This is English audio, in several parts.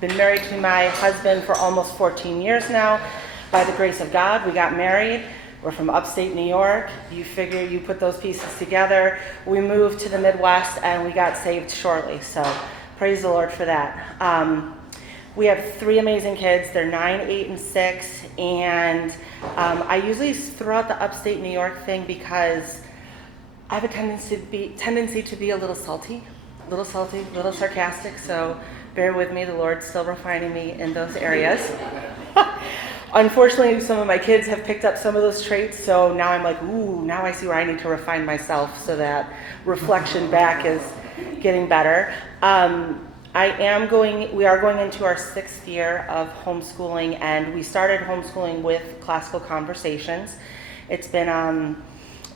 I've been married to my husband for almost 14 years now. By the grace of God, we got married. We're from upstate New York. You figure you put those pieces together. We moved to the Midwest and we got saved shortly. So praise the Lord for that. We have 3 amazing kids. They're 9, 8, and 6. And I usually throw out the upstate New York thing because I have a tendency to be a little salty, a little sarcastic. So bear with me. The Lord's still refining me in those areas. Unfortunately, some of my kids have picked up some of those traits, so now I'm like, ooh, now I see where I need to refine myself so that reflection back is getting better. We are going into our 6th year of homeschooling, and we started homeschooling with classical conversations. It's been an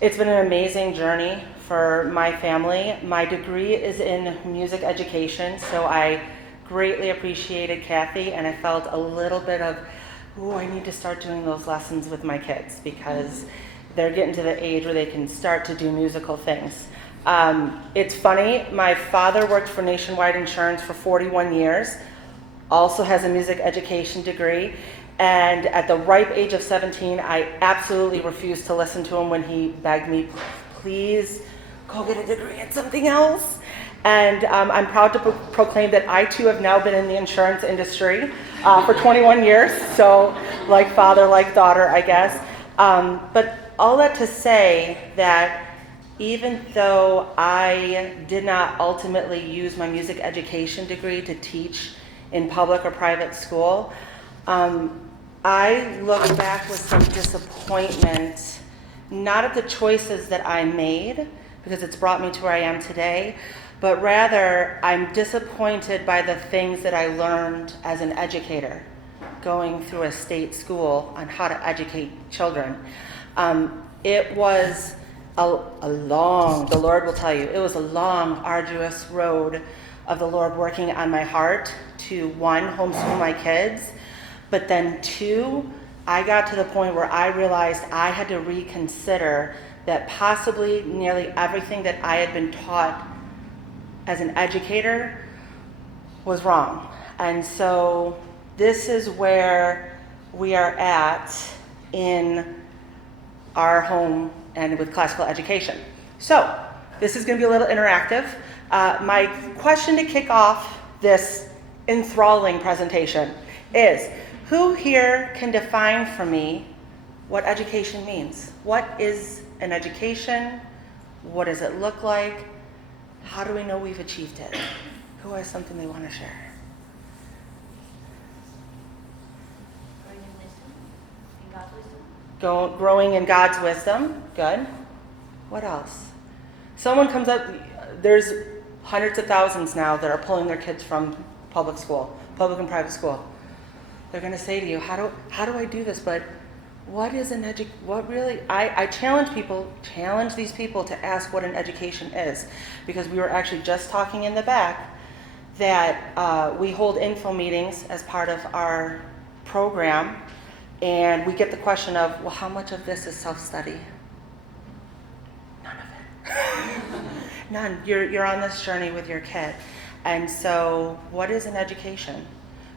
amazing journey for my family. My degree is in music education, so I greatly appreciated Kathy, and I felt a little bit of, I need to start doing those lessons with my kids because they're getting to the age where they can start to do musical things. It's funny, my father worked for Nationwide Insurance for 41 years, also has a music education degree, and at the ripe age of 17, I absolutely refused to listen to him when he begged me, please go get a degree in something else. And I'm proud to proclaim that I too have now been in the insurance industry for 21 years. So like father, like daughter, I guess. But all that to say that even though I did not ultimately use my music education degree to teach in public or private school, I look back with some disappointment, not at the choices that I made, because it's brought me to where I am today, but rather I'm disappointed by the things that I learned as an educator going through a state school on how to educate children. It was a long, the Lord will tell you, it was a long, arduous road of the Lord working on my heart to, 1, homeschool my kids, but then 2, I got to the point where I realized I had to reconsider that possibly nearly everything that I had been taught as an educator was wrong. And so this is where we are at in our home and with classical education. So this is going to be a little interactive. My question to kick off this enthralling presentation is, who here can define for me what education means? What is an education? What does it look like? How do we know we've achieved it? Who has something they want to share? Growing in wisdom, in God's wisdom. Growing in God's wisdom. Good. What else? Someone comes up, there's hundreds of thousands now that are pulling their kids from public and private school. They're going to say to you, how do I do this? But what is I challenge these people to ask what an education is, because we were actually just talking in the back that we hold info meetings as part of our program, and we get the question of, well, how much of this is self-study? None of it. None. You're on this journey with your kid. And so what is an education?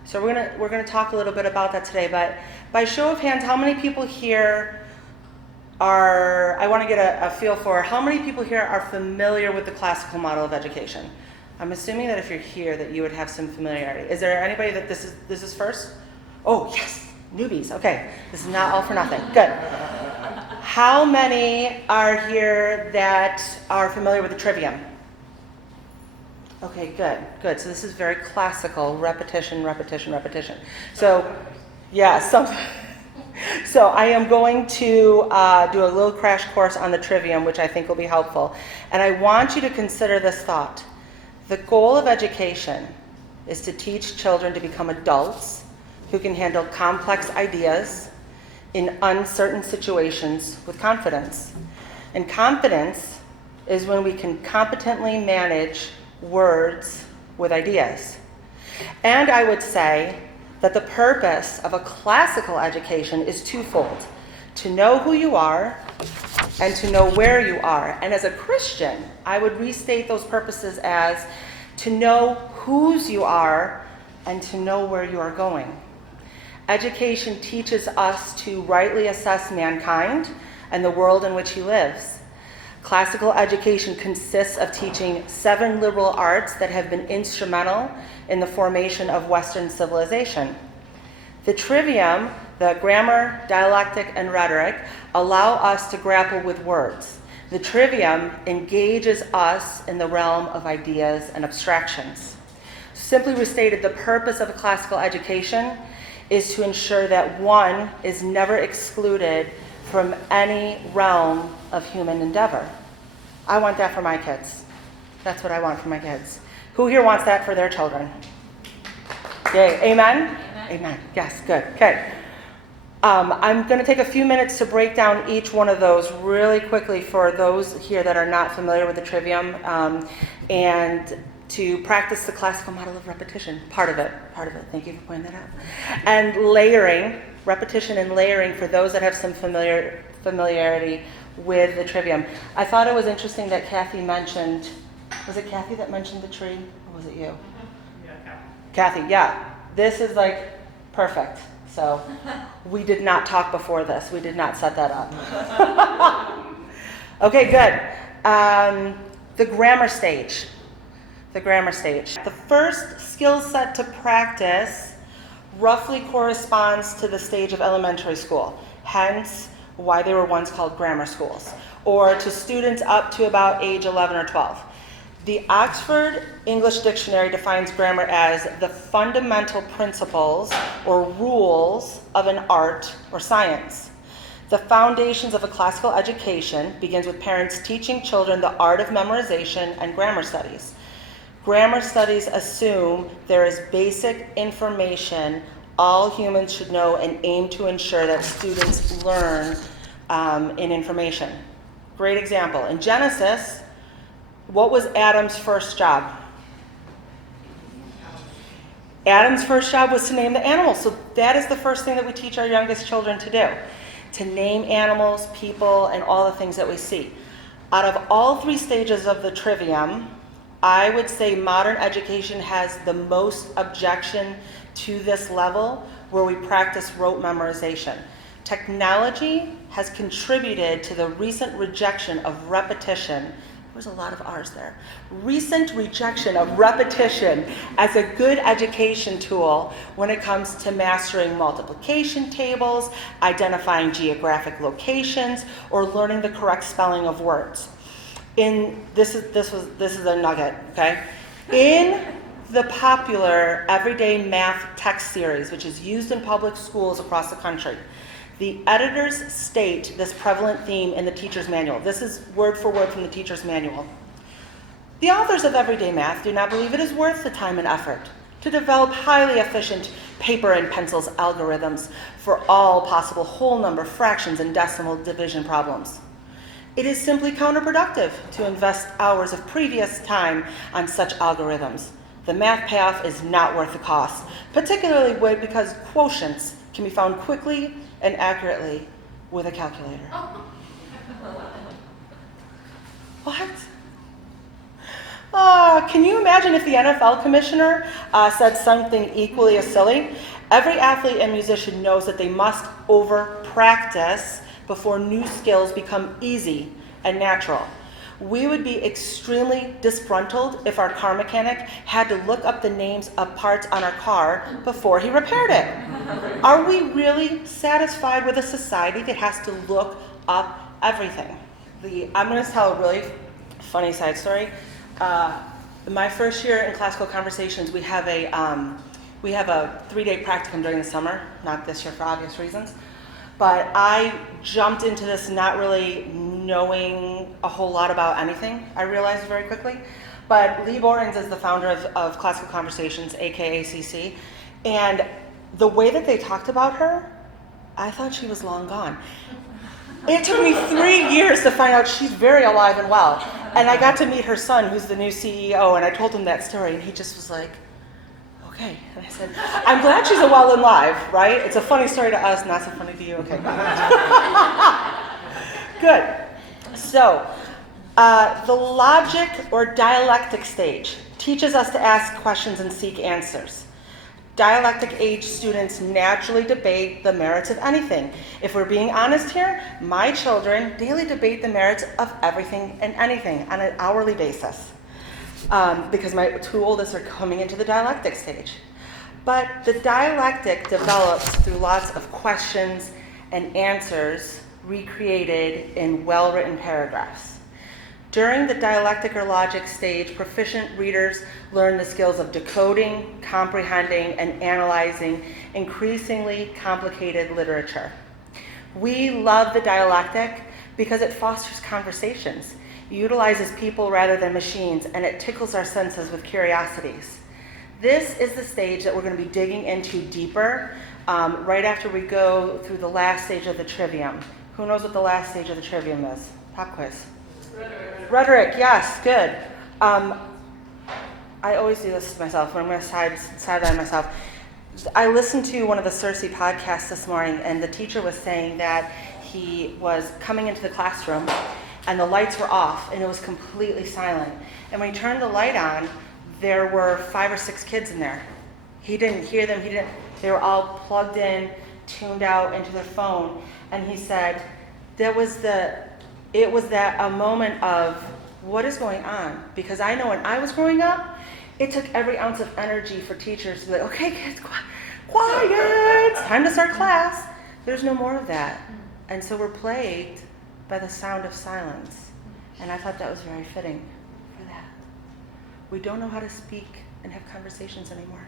So we're gonna talk a little bit about that today, but by show of hands, how many people here I want to get a feel for, how many people here are familiar with the classical model of education? I'm assuming that if you're here that you would have some familiarity. Is there anybody that this is first? Oh, yes, newbies, okay. This is not all for nothing, good. How many are here that are familiar with the trivium? Okay, good. So this is very classical, repetition. So, yeah, so I am going to do a little crash course on the trivium, which I think will be helpful. And I want you to consider this thought. The goal of education is to teach children to become adults who can handle complex ideas in uncertain situations with confidence. And confidence is when we can competently manage words with ideas. And I would say that the purpose of a classical education is twofold: to know who you are and to know where you are. And as a Christian, I would restate those purposes as to know whose you are and to know where you are going. Education teaches us to rightly assess mankind and the world in which he lives. Classical education consists of teaching 7 liberal arts that have been instrumental in the formation of Western civilization. The trivium, the grammar, dialectic, and rhetoric, allow us to grapple with words. The trivium engages us in the realm of ideas and abstractions. Simply restated, the purpose of a classical education is to ensure that one is never excluded from any realm of human endeavor. I want that for my kids. That's what I want for my kids. Who here wants that for their children? Yay. Amen? Amen. Yes, good. Okay. I'm going to take a few minutes to break down each one of those really quickly for those here that are not familiar with the trivium, and to practice the classical model of repetition. Part of it. Thank you for pointing that out. And layering, repetition and layering for those that have some familiarity with the trivium. I thought it was interesting that Kathy mentioned, was it Kathy that mentioned the tree, or was it you? Yeah, Kathy, yeah. This is like perfect. So we did not talk before this. We did not set that up. Okay, good. The grammar stage. The first skill set to practice roughly corresponds to the stage of elementary school, hence why they were once called grammar schools, or to students up to about age 11 or 12. The Oxford English Dictionary defines grammar as the fundamental principles or rules of an art or science. The foundations of a classical education begins with parents teaching children the art of memorization and grammar studies. Grammar studies assume there is basic information all humans should know and aim to ensure that students learn in information. Great example. In Genesis, what was Adam's first job? Adam's first job was to name the animals. So that is the first thing that we teach our youngest children to do, to name animals, people, and all the things that we see. Out of all 3 stages of the trivium, I would say modern education has the most objection to this level where we practice rote memorization. Technology has contributed to the recent rejection of repetition. There's a lot of R's there. Recent rejection of repetition as a good education tool when it comes to mastering multiplication tables, identifying geographic locations, or learning the correct spelling of words. This is a nugget, okay? In the popular everyday math text series, which is used in public schools across the country, the editors state this prevalent theme in the teacher's manual. This is word for word from the teacher's manual. The authors of Everyday Math do not believe it is worth the time and effort to develop highly efficient paper and pencils algorithms for all possible whole number, fractions, and decimal division problems. It is simply counterproductive to invest hours of previous time on such algorithms. The math payoff is not worth the cost, particularly because quotients can be found quickly and accurately with a calculator. What? Can you imagine if the NFL commissioner said something equally as silly? Every athlete and musician knows that they must over-practice before new skills become easy and natural. We would be extremely disgruntled if our car mechanic had to look up the names of parts on our car before he repaired it. Are we really satisfied with a society that has to look up everything? I'm going to tell a really funny side story. My first year in classical conversations, we have a 3-day practicum during the summer, not this year for obvious reasons. But I jumped into this not really knowing a whole lot about anything, I realized very quickly. But Lee Borens is the founder of Classical Conversations, aka CC, and the way that they talked about her, I thought she was long gone. It took me 3 years to find out she's very alive and well. And I got to meet her son, who's the new CEO, and I told him that story, and he just was like, okay. And I said, I'm glad she's well and live, right? It's a funny story to us, not so funny to you. Okay, good. So, the logic or dialectic stage teaches us to ask questions and seek answers. dialectic age students naturally debate the merits of anything. If we're being honest here, my children daily debate the merits of everything and anything on an hourly basis, because my two oldest are coming into the dialectic stage. But the dialectic develops through lots of questions and answers recreated in well-written paragraphs. During the dialectic or logic stage, proficient readers learn the skills of decoding, comprehending, and analyzing increasingly complicated literature. We love the dialectic because it fosters conversations, utilizes people rather than machines, and it tickles our senses with curiosities. This is the stage that we're going to be digging into deeper right after we go through the last stage of the trivium. Who knows what the last stage of the trivium is? Pop quiz. Rhetoric, yes, good. I always do this to myself when I'm going to sideline myself. I listened to one of the Circe podcasts this morning, and the teacher was saying that he was coming into the classroom, and the lights were off, and it was completely silent. And when he turned the light on, there were 5 or 6 kids in there. He didn't hear them. They were all plugged in, tuned out into their phone. And he said, it was a moment of, what is going on? Because I know when I was growing up, it took every ounce of energy for teachers to be like, okay, kids, quiet, it's time to start class. There's no more of that. And so we're plagued by the sound of silence. And I thought that was very fitting for that. We don't know how to speak and have conversations anymore.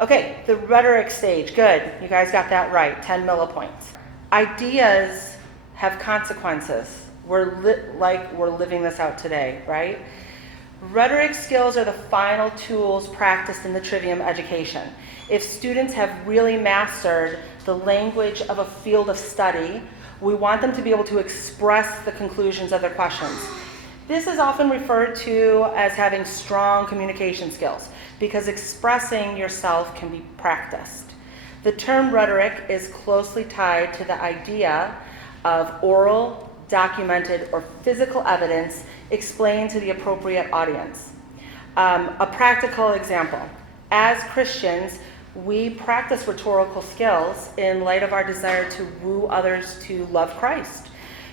Okay, the rhetoric stage, good. You guys got that right, 10 millipoints. Ideas have consequences. We're living this out today, right? Rhetoric skills are the final tools practiced in the trivium education. If students have really mastered the language of a field of study, we want them to be able to express the conclusions of their questions. This is often referred to as having strong communication skills, because expressing yourself can be practiced. The term rhetoric is closely tied to the idea of oral, documented, or physical evidence explained to the appropriate audience. A practical example. As Christians, we practice rhetorical skills in light of our desire to woo others to love Christ.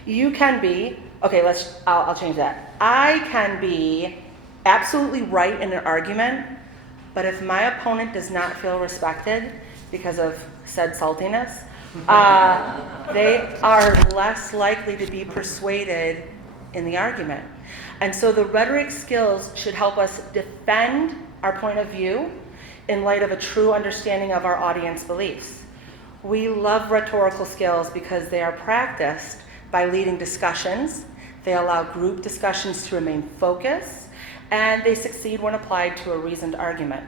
You can be, I'll change that. I can be absolutely right in an argument, but if my opponent does not feel respected because of said saltiness, they are less likely to be persuaded in the argument. And so the rhetoric skills should help us defend our point of view in light of a true understanding of our audience beliefs. We love rhetorical skills because they are practiced by leading discussions, they allow group discussions to remain focused, and they succeed when applied to a reasoned argument.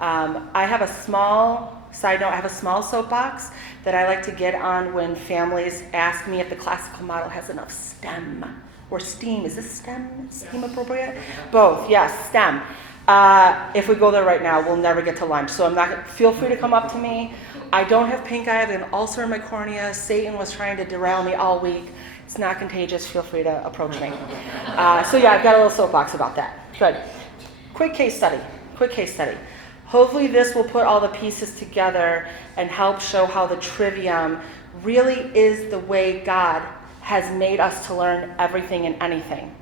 I have a small soapbox that I like to get on when families ask me if the classical model has enough STEM or STEAM. Is this STEM appropriate? Both, yes, STEM. If we go there right now, we'll never get to lunch. So feel free to come up to me. I don't have pink eye. I have an ulcer in my cornea. Satan was trying to derail me all week. It's not contagious. Feel free to approach me. I've got a little soapbox about that. Good. Quick case study. Hopefully this will put all the pieces together and help show how the trivium really is the way God has made us to learn everything and anything.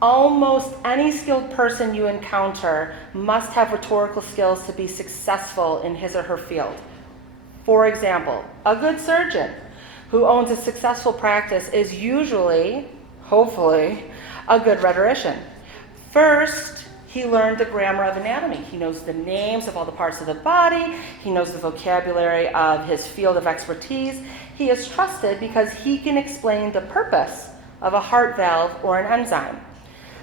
Almost any skilled person you encounter must have rhetorical skills to be successful in his or her field. For example, a good surgeon who owns a successful practice is usually, hopefully, a good rhetorician. First, he learned the grammar of anatomy. He knows the names of all the parts of the body. He knows the vocabulary of his field of expertise. He is trusted because he can explain the purpose of a heart valve or an enzyme.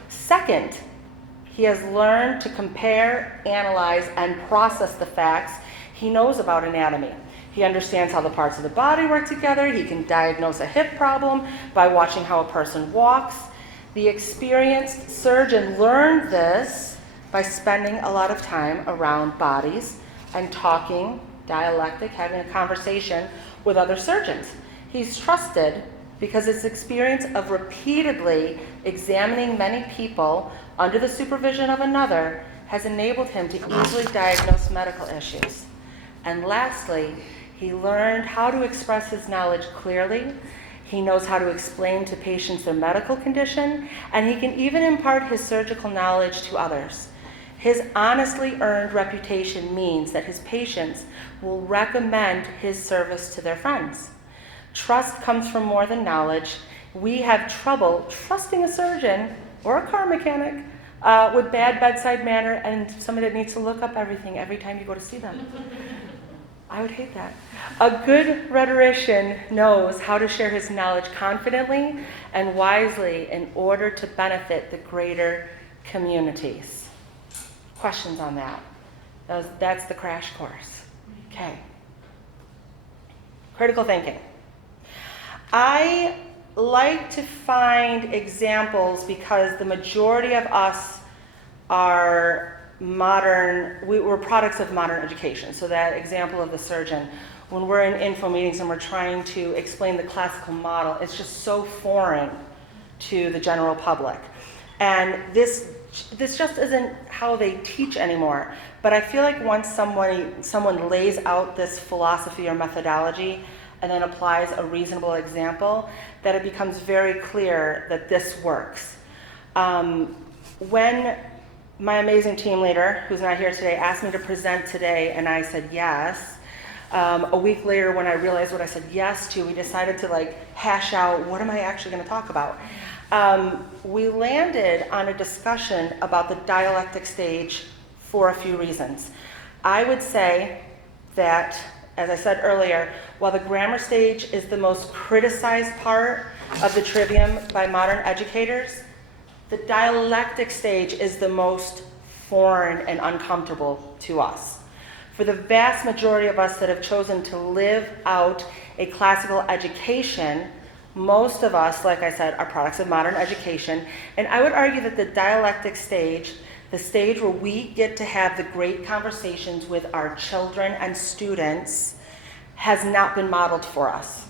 Second, he has learned to compare, analyze, and process the facts he knows about anatomy. He understands how the parts of the body work together. He can diagnose a hip problem by watching how a person walks. The experienced surgeon learned this by spending a lot of time around bodies and talking, dialectic, having a conversation with other surgeons. He's trusted because his experience of repeatedly examining many people under the supervision of another has enabled him to easily diagnose medical issues. And lastly, he learned how to express his knowledge clearly. He knows how to explain to patients their medical condition, and he can even impart his surgical knowledge to others. His honestly earned reputation means that his patients will recommend his service to their friends. Trust comes from more than knowledge. We have trouble trusting a surgeon or a car mechanic with bad bedside manner and somebody that needs to look up everything every time you go to see them. I would hate that. A good rhetorician knows how to share his knowledge confidently and wisely in order to benefit the greater communities. Questions on that? That's the crash course. Okay. Critical thinking. I like to find examples because the majority of us are we're products of modern education. So that example of the surgeon, when we're in info meetings and we're trying to explain the classical model, it's just so foreign to the general public. And this just isn't how they teach anymore. But I feel like once someone lays out this philosophy or methodology and then applies a reasonable example, that it becomes very clear that this works. When my amazing team leader, who's not here today, asked me to present today, and I said yes. A week later, when I realized what I said yes to, we decided to hash out, what am I actually going to talk about? We landed on a discussion about the dialectic stage for a few reasons. I would say that, as I said earlier, while the grammar stage is the most criticized part of the trivium by modern educators, the dialectic stage is the most foreign and uncomfortable to us. For the vast majority of us that have chosen to live out a classical education, most of us, like I said, are products of modern education. And I would argue that the dialectic stage, the stage where we get to have the great conversations with our children and students, has not been modeled for us.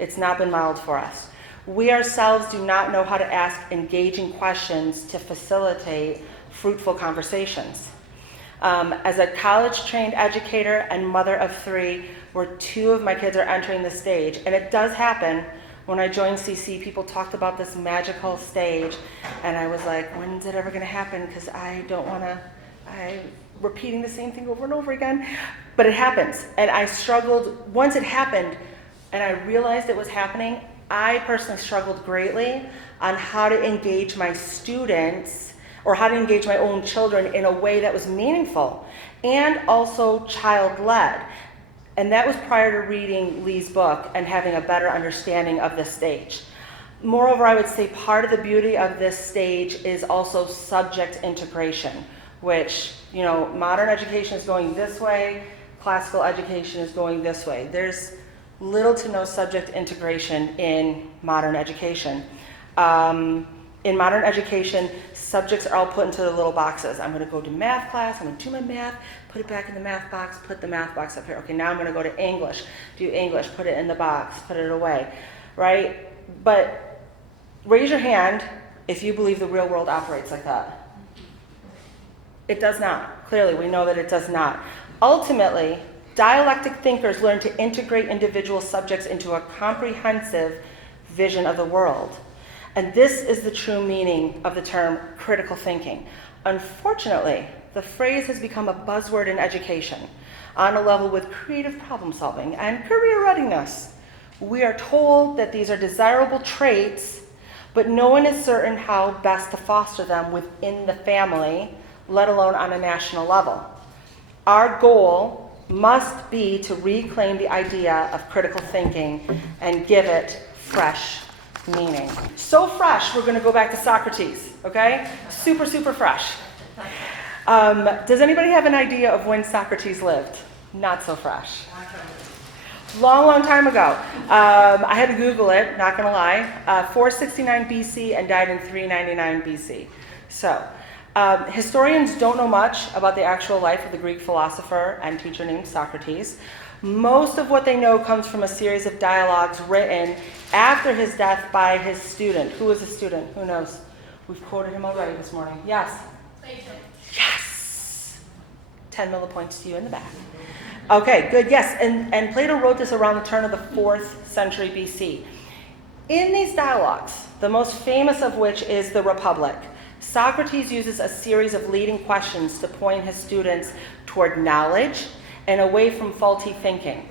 It's not been modeled for us. We ourselves do not know how to ask engaging questions to facilitate fruitful conversations. As a college-trained educator and mother of 3, where 2 of my kids are entering the stage, and it does happen. When I joined CC, people talked about this magical stage, and I was like, when's it ever going to happen? Because I'm repeating the same thing over and over again. But it happens, and I struggled. Once it happened, and I realized it was happening, I personally struggled greatly on how to engage my students or how to engage my own children in a way that was meaningful and also child-led. And that was prior to reading Lee's book and having a better understanding of this stage. Moreover, I would say part of the beauty of this stage is also subject integration, which, modern education is going this way, classical education is going this way. There's little to no subject integration in modern education. In modern education, subjects are all put into the little boxes. I'm going to go to math class, I'm going to do my math, put it back in the math box, put the math box up here. Okay, now I'm going to go to English, do English, put it in the box, put it away, right? But raise your hand if you believe the real world operates like that. It does not. Clearly, we know that it does not. Ultimately, dialectic thinkers learn to integrate individual subjects into a comprehensive vision of the world. And this is the true meaning of the term critical thinking. Unfortunately, the phrase has become a buzzword in education on a level with creative problem solving and career readiness. We are told that these are desirable traits, but no one is certain how best to foster them within the family, let alone on a national level. Our goal must be to reclaim the idea of critical thinking and give it fresh meaning. So fresh, we're going to go back to Socrates, okay? Super, super fresh. Does anybody have an idea of when Socrates lived? Not so fresh. Long, long time ago. I had to Google it, not going to lie. 469 BC and died in 399 BC. So, historians don't know much about the actual life of the Greek philosopher and teacher named Socrates. Most of what they know comes from a series of dialogues written after his death by his student. Who was his student? Who knows? We've quoted him already this morning. Yes? Plato. Yes! 10 millipoints to you in the back. Okay, good, yes. And Plato wrote this around the turn of the 4th century BC. In these dialogues, the most famous of which is the Republic, Socrates uses a series of leading questions to point his students toward knowledge and away from faulty thinking.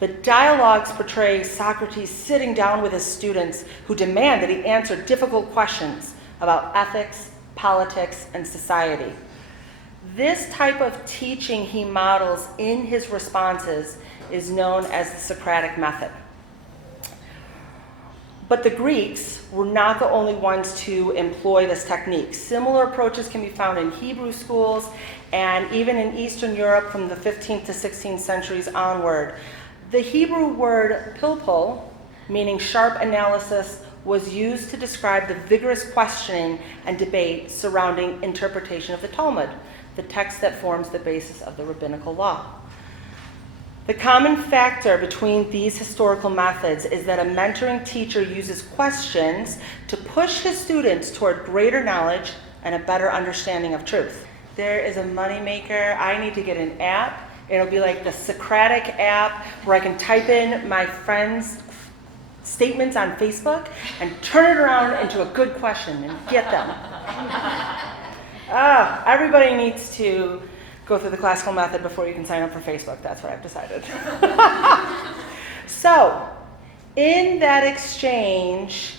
The dialogues portray Socrates sitting down with his students who demand that he answer difficult questions about ethics, politics, and society. This type of teaching he models in his responses is known as the Socratic Method. But the Greeks were not the only ones to employ this technique. Similar approaches can be found in Hebrew schools and even in Eastern Europe from the 15th to 16th centuries onward. The Hebrew word pilpul, meaning sharp analysis, was used to describe the vigorous questioning and debate surrounding interpretation of the Talmud, the text that forms the basis of the rabbinical law. The common factor between these historical methods is that a mentoring teacher uses questions to push his students toward greater knowledge and a better understanding of truth. There is a moneymaker. I need to get an app. It'll be like the Socratic app where I can type in my friends' statements on Facebook and turn it around into a good question and get them. Everybody needs to go through the classical method before you can sign up for Facebook. That's what I've decided. So, in that exchange,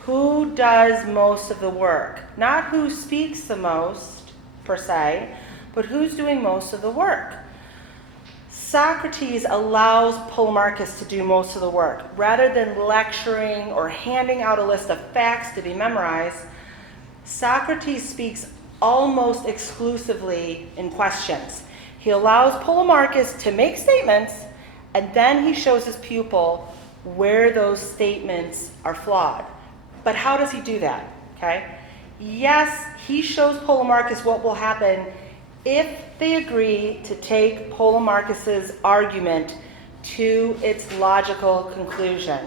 who does most of the work? Not who speaks the most, per se, but who's doing most of the work. Socrates allows Polemarchus to do most of the work. Rather than lecturing or handing out a list of facts to be memorized, Socrates speaks almost exclusively in questions. He allows Polemarchus to make statements, and then he shows his pupil where those statements are flawed. But how does he do that? Okay? Yes, he shows Polemarchus what will happen if they agree to take Polemarchus's argument to its logical conclusion.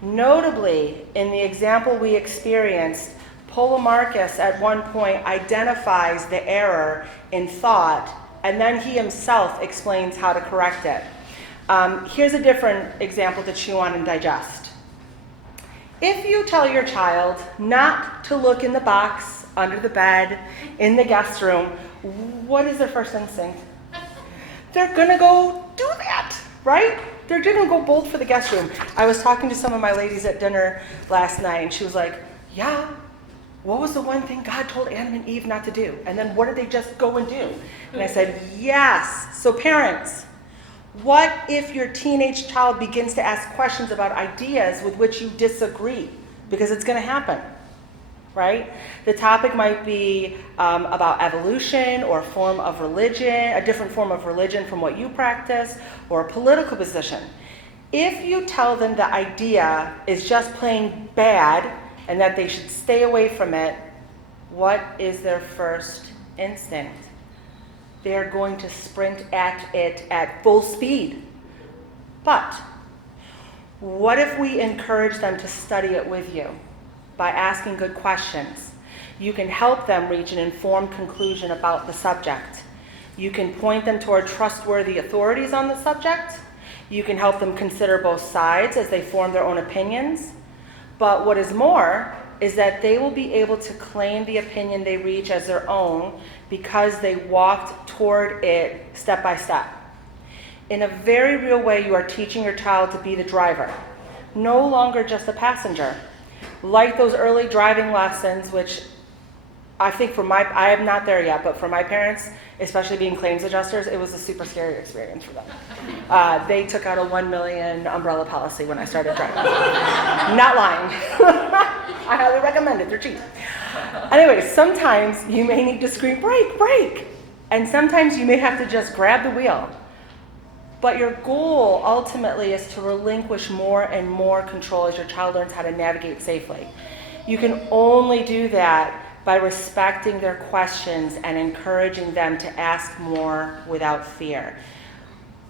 Notably, in the example we experienced, Polemarchus at one point identifies the error in thought, and then he himself explains how to correct it. Here's a different example to chew on and digest. If you tell your child not to look in the box, under the bed, in the guest room, what is their first instinct? They're gonna go do that, right? They're gonna go bolt for the guest room. I was talking to some of my ladies at dinner last night, and she was like, yeah, what was the one thing God told Adam and Eve not to do? And then what did they just go and do? And I said, yes. So parents, what if your teenage child begins to ask questions about ideas with which you disagree? Because it's going to happen, right? The topic might be about evolution or a form of religion, a different form of religion from what you practice, or a political position. If you tell them the idea is just plain bad and that they should stay away from it, what is their first instinct? They're going to sprint at it at full speed. But what if we encourage them to study it with you by asking good questions? You can help them reach an informed conclusion about the subject. You can point them toward trustworthy authorities on the subject. You can help them consider both sides as they form their own opinions. But what is more is that they will be able to claim the opinion they reach as their own because they walked toward it step by step. In a very real way, you are teaching your child to be the driver, no longer just a passenger. Like those early driving lessons, which I think I am not there yet, but for my parents, especially being claims adjusters, it was a super scary experience for them. They took out a 1 million umbrella policy when I started driving. Not lying. I highly recommend it, they're cheap. Anyway, sometimes you may need to scream, brake, brake. And sometimes you may have to just grab the wheel. But your goal ultimately is to relinquish more and more control as your child learns how to navigate safely. You can only do that by respecting their questions and encouraging them to ask more without fear.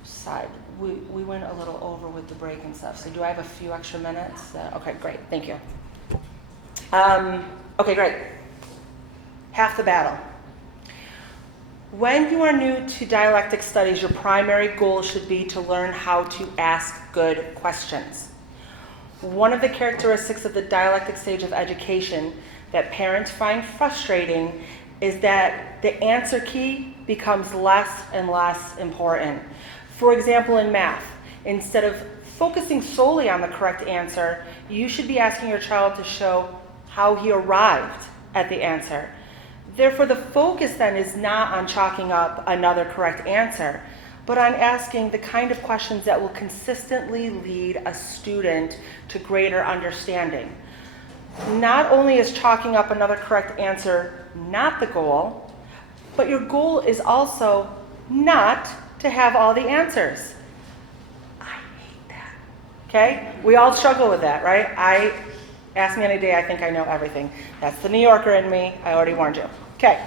Side, we went a little over with the break and stuff, so do I have a few extra minutes? Okay, great, thank you. Okay, great. Half the battle. When you are new to dialectic studies, your primary goal should be to learn how to ask good questions. One of the characteristics of the dialectic stage of education that parents find frustrating is that the answer key becomes less and less important. For example, in math, instead of focusing solely on the correct answer, you should be asking your child to show how he arrived at the answer. Therefore, the focus then is not on chalking up another correct answer, but on asking the kind of questions that will consistently lead a student to greater understanding. Not only is chalking up another correct answer not the goal, but your goal is also not to have all the answers. I hate that. Okay? We all struggle with that, right? Ask me any day, I think I know everything. That's the New Yorker in me. I already warned you. Okay.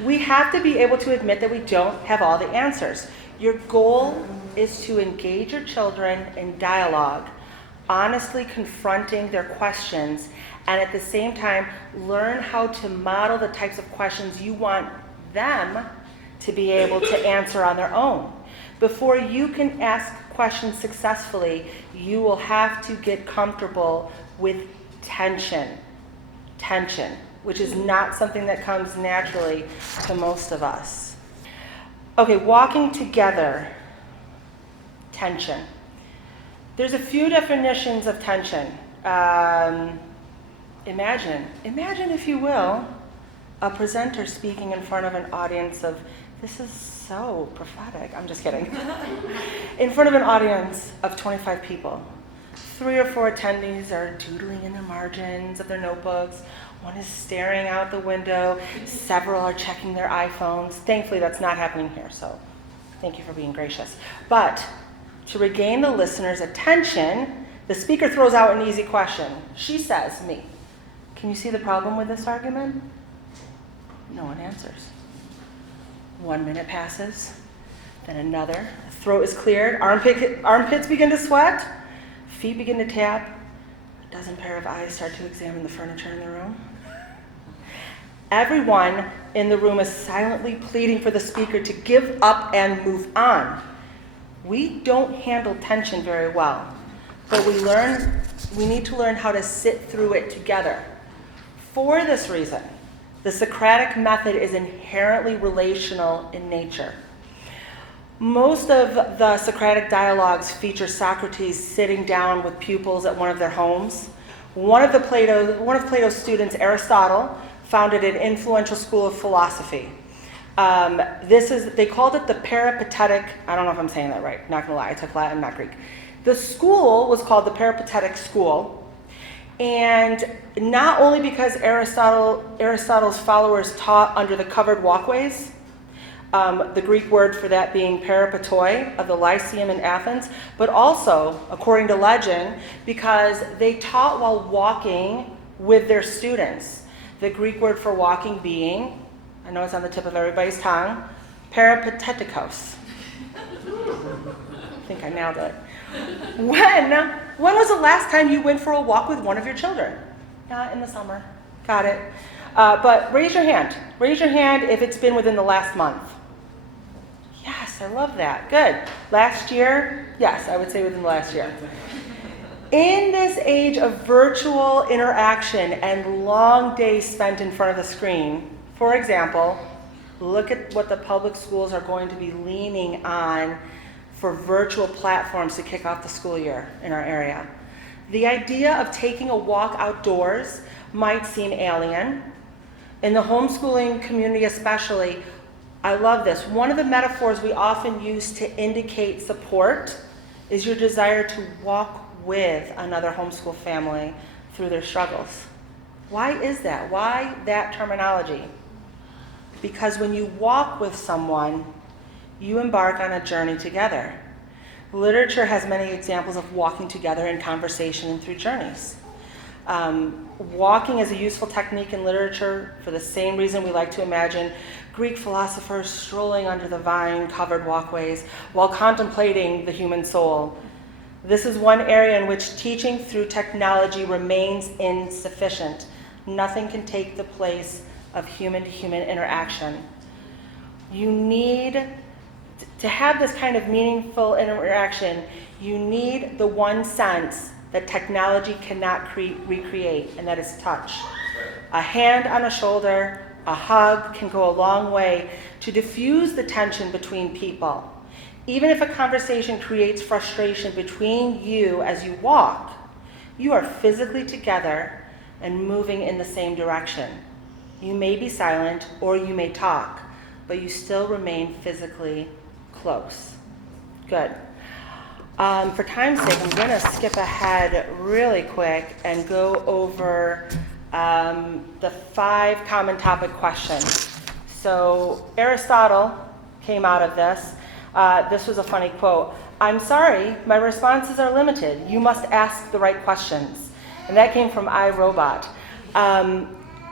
We have to be able to admit that we don't have all the answers. Your goal is to engage your children in dialogue, honestly confronting their questions, and at the same time, learn how to model the types of questions you want them to be able to answer on their own. Before you can ask questions successfully, you will have to get comfortable with tension, which is not something that comes naturally to most of us. Okay, walking together, tension. There's a few definitions of tension. Imagine if you will, a presenter speaking in front of an audience of, this is so prophetic, I'm just kidding. In front of an audience of 25 people. 3 or 4 attendees are doodling in the margins of their notebooks. One is staring out the window. Several are checking their iPhones. Thankfully, that's not happening here, so thank you for being gracious. But to regain the listener's attention, the speaker throws out an easy question. She says, me, can you see the problem with this argument? No one answers. 1 minute passes, then another. The throat is cleared. Armpits begin to sweat. Feet begin to tap. A dozen pair of eyes start to examine the furniture in the room. Everyone in the room is silently pleading for the speaker to give up and move on. We don't handle tension very well, but we need to learn how to sit through it together. For this reason, the Socratic Method is inherently relational in nature. Most of the Socratic dialogues feature Socrates sitting down with pupils at one of their homes. One of Plato's students, Aristotle, founded an influential school of philosophy. They called it the Peripatetic, I don't know if I'm saying that right, not gonna lie, I took Latin, not Greek. The school was called the Peripatetic School, and not only because Aristotle's followers taught under the covered walkways, the Greek word for that being peripatoi of the Lyceum in Athens, but also, according to legend, because they taught while walking with their students. The Greek word for walking being, I know it's on the tip of everybody's tongue, peripatetikos. I think I nailed it. When was the last time you went for a walk with one of your children? Not in the summer. Got it. But raise your hand. Raise your hand if it's been within the last month. Yes, I love that. Good. Last year? Yes, I would say within the last year. In this age of virtual interaction and long days spent in front of the screen, for example, look at what the public schools are going to be leaning on for virtual platforms to kick off the school year in our area. The idea of taking a walk outdoors might seem alien. In the homeschooling community especially, I love this. One of the metaphors we often use to indicate support is your desire to walk with another homeschool family through their struggles. Why is that? Why that terminology? Because when you walk with someone, you embark on a journey together. Literature has many examples of walking together in conversation and through journeys. Walking is a useful technique in literature for the same reason we like to imagine Greek philosophers strolling under the vine-covered walkways while contemplating the human soul. This is one area in which teaching through technology remains insufficient. Nothing can take the place of human-to-human interaction. You need to have this kind of meaningful interaction. You need the one sense that technology cannot recreate, and that is touch. A hand on a shoulder, a hug can go a long way to diffuse the tension between people. Even if a conversation creates frustration between you as you walk, you are physically together and moving in the same direction. You may be silent or you may talk, but you still remain physically close. Good. For time's sake, I'm going to skip ahead really quick and go over the 5 common topic questions. So Aristotle came out of this. This was a funny quote. "I'm sorry, my responses are limited. You must ask the right questions." And that came from iRobot.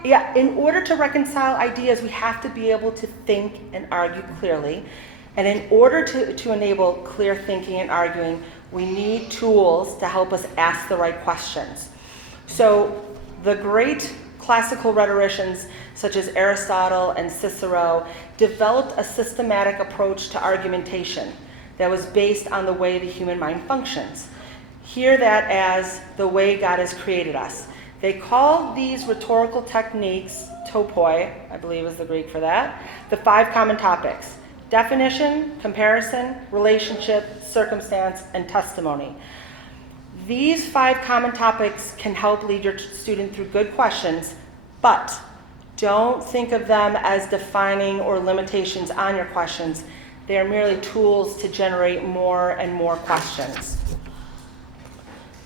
In order to reconcile ideas, we have to be able to think and argue clearly. And in order to enable clear thinking and arguing, we need tools to help us ask the right questions. So the great classical rhetoricians such as Aristotle and Cicero developed a systematic approach to argumentation that was based on the way the human mind functions. Hear that as the way God has created us. They called these rhetorical techniques, topoi, I believe is the Greek for that, the 5 common topics: definition, comparison, relationship, circumstance, and testimony. These 5 common topics can help lead your student through good questions, but don't think of them as defining or limitations on your questions. They are merely tools to generate more and more questions.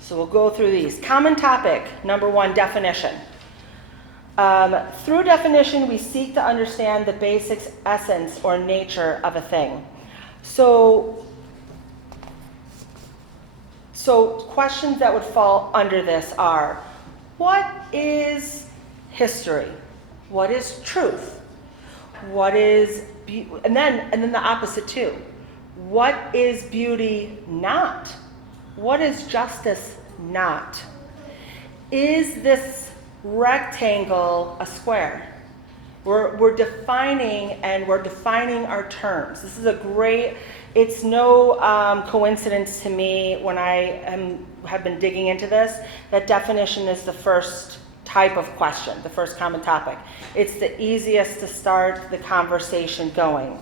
So we'll go through these. Common topic, number 1, definition. Through definition, we seek to understand the basic essence or nature of a thing. So questions that would fall under this are, what is history? What is truth? What is and then the opposite too. What is beauty not? What is justice not? Is this rectangle a square? We're defining our terms. This is a great, it's no coincidence to me when I have been digging into this, that definition is the first type of question, the first common topic. It's the easiest to start the conversation going.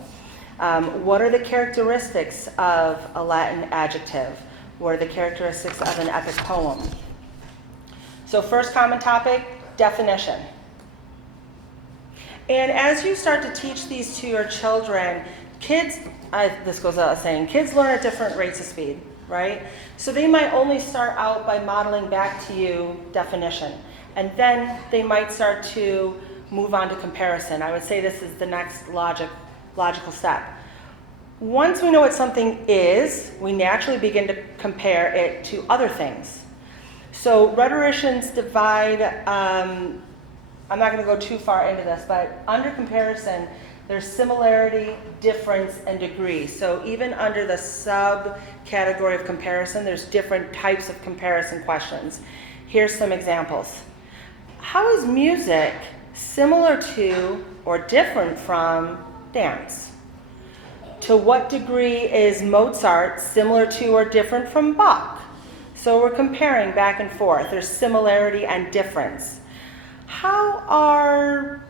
What are the characteristics of a Latin adjective? What are the characteristics of an epic poem? So first common topic, definition. And as you start to teach these to your children, kids, this goes without saying, kids learn at different rates of speed, right? So they might only start out by modeling back to you definition. And then they might start to move on to comparison. I would say this is the next logical step. Once we know what something is, we naturally begin to compare it to other things. So rhetoricians divide, I'm not going to go too far into this, but under comparison, there's similarity, difference, and degree. So even under the subcategory of comparison, there's different types of comparison questions. Here's some examples. How is music similar to or different from dance? To what degree is Mozart similar to or different from Bach? So we're comparing back and forth. There's similarity and difference. How are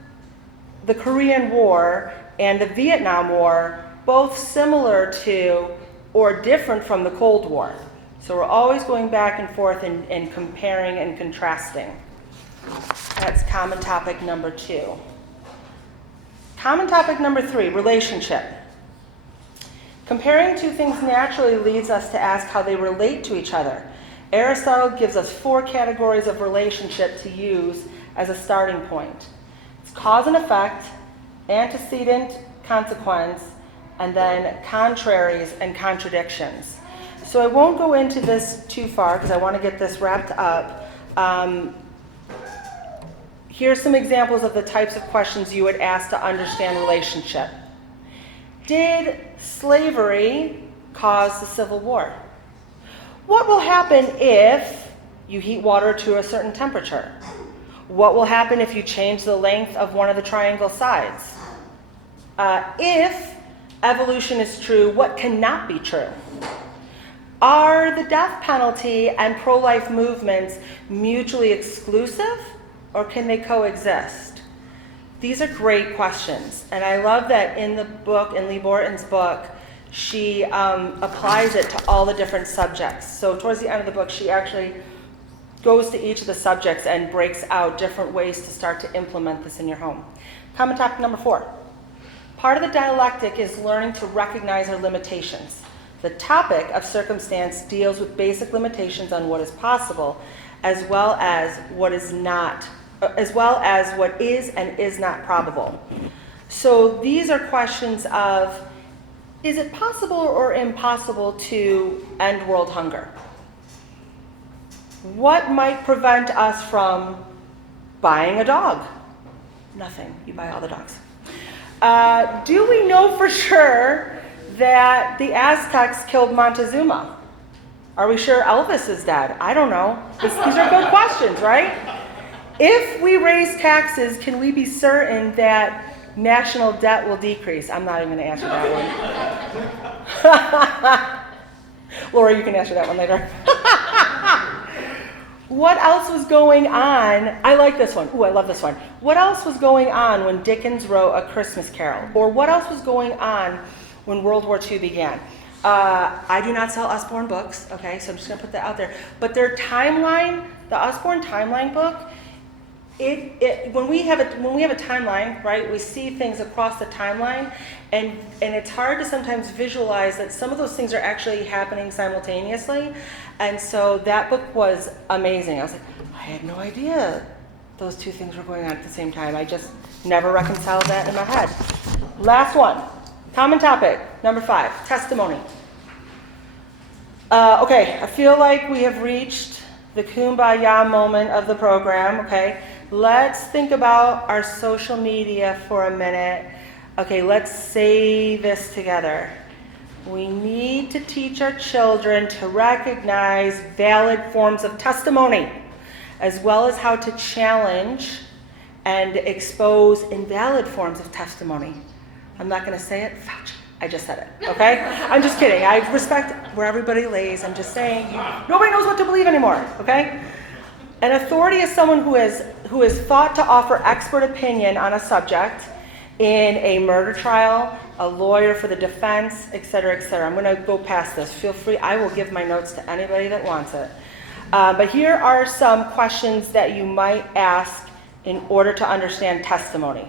the Korean War and the Vietnam War both similar to or different from the Cold War? So we're always going back and forth and comparing and contrasting. That's common topic number 2. Common topic number 3, relationship. Comparing two things naturally leads us to ask how they relate to each other. Aristotle gives us 4 categories of relationship to use as a starting point. It's cause and effect, antecedent, consequence, and then contraries and contradictions. So I won't go into this too far because I want to get this wrapped up. Here's some examples of the types of questions you would ask to understand relationship. Did slavery cause the Civil War? What will happen if you heat water to a certain temperature? What will happen if you change the length of one of the triangle sides? If evolution is true, what cannot be true? Are the death penalty and pro-life movements mutually exclusive, or can they coexist? These are great questions, and I love that in the book, in Lee Borton's book, she applies it to all the different subjects. So towards the end of the book, she actually goes to each of the subjects and breaks out different ways to start to implement this in your home. Common topic number 4. Part of the dialectic is learning to recognize our limitations. The topic of circumstance deals with basic limitations on what is possible, as well as what is not, as well as what is and is not probable. So these are questions of, is it possible or impossible to end world hunger? What might prevent us from buying a dog? Nothing. You buy all the dogs. Do we know for sure that the Aztecs killed Montezuma? Are we sure Elvis is dead? I don't know. These are good questions, right? If we raise taxes, can we be certain that national debt will decrease? I'm not even going to answer that one. Laura, you can answer that one later. What else was going on? I like this one. Ooh, I love this one. What else was going on when Dickens wrote A Christmas Carol? Or what else was going on when World War II began? I do not sell Usborne books, okay, so I'm just going to put that out there. But their timeline, the Usborne timeline book, when we have a timeline, right, we see things across the timeline, and it's hard to sometimes visualize that some of those things are actually happening simultaneously. And so that book was amazing. I was like, I had no idea those two things were going on at the same time. I just never reconciled that in my head. Last one, common topic, number 5, testimony. Okay, I feel like we have reached the kumbaya moment of the program, okay? Let's think about our social media for a minute. Okay, let's say this together. We need to teach our children to recognize valid forms of testimony, as well as how to challenge and expose invalid forms of testimony. I'm not going to say it. Fauci. I just said it, okay? I'm just kidding. I respect where everybody lays. I'm just saying, nobody knows what to believe anymore, okay? An authority is someone who is thought to offer expert opinion on a subject in a murder trial, a lawyer for the defense, etc., etc. I'm going to go past this. Feel free. I will give my notes to anybody that wants it. But here are some questions that you might ask in order to understand testimony.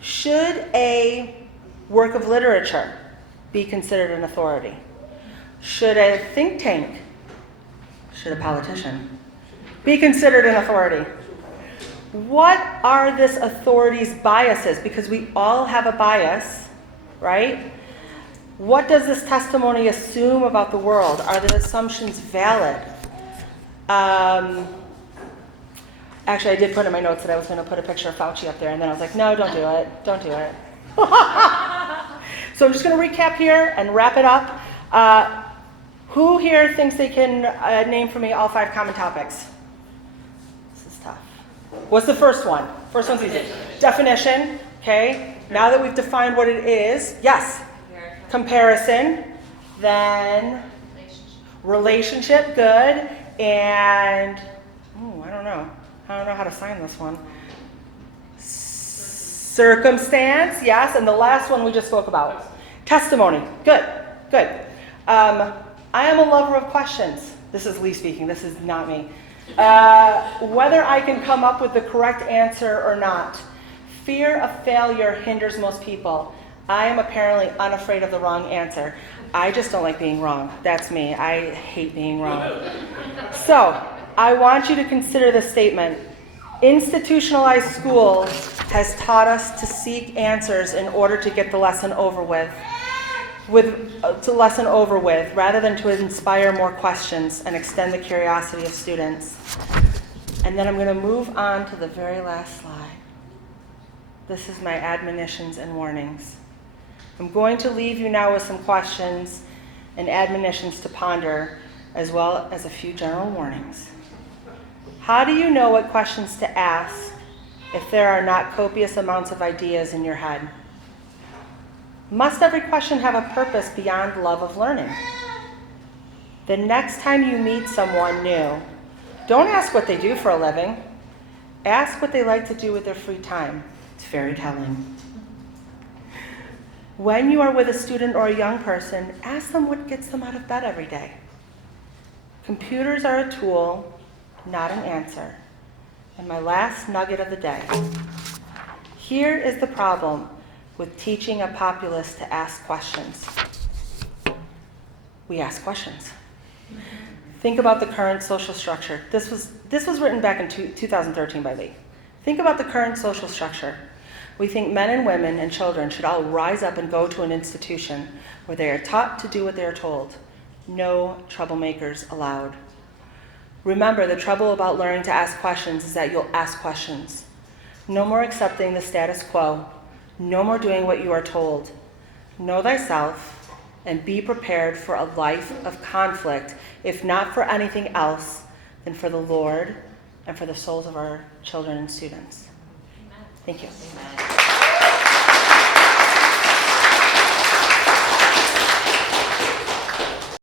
Should a work of literature be considered an authority? Should a think tank, should a politician be considered an authority? What are this authority's biases? Because we all have a bias, right? What does this testimony assume about the world? Are the assumptions valid? Actually, I did put in my notes that I was going to put a picture of Fauci up there, and then I was like, no, don't do it. Don't do it. So I'm just going to recap here and wrap it up. Who here thinks they can name for me all 5 common topics? This is tough. What's the first one? First one's easy. Definition. Okay. Now that we've defined what it is, yes. Comparison. Then relationship. Good. And I don't know. I don't know how to sign this one. Circumstance, yes, and the last one we just spoke about. Testimony, good. I am a lover of questions. This is Lee speaking, this is not me. Whether I can come up with the correct answer or not. Fear of failure hinders most people. I am apparently unafraid of the wrong answer. I just don't like being wrong. That's me. I hate being wrong. So, I want you to consider this statement. Institutionalized school has taught us to seek answers in order to get the lesson over with, rather than to inspire more questions and extend the curiosity of students. And then I'm going to move on to the very last slide. This is my admonitions and warnings. I'm going to leave you now with some questions and admonitions to ponder, as well as a few general warnings. How do you know what questions to ask if there are not copious amounts of ideas in your head? Must every question have a purpose beyond love of learning? The next time you meet someone new, don't ask what they do for a living. Ask what they like to do with their free time. It's very telling. When you are with a student or a young person, ask them what gets them out of bed every day. Computers are a tool, not an answer. And my last nugget of the day. Here is the problem with teaching a populace to ask questions. We ask questions. Think about the current social structure. This was written back in 2013 by Lee. Think about the current social structure. We think men and women and children should all rise up and go to an institution where they are taught to do what they are told. No troublemakers allowed. Remember, the trouble about learning to ask questions is that you'll ask questions. No more accepting the status quo. No more doing what you are told. Know thyself and be prepared for a life of conflict, if not for anything else than for the Lord and for the souls of our children and students. Thank you.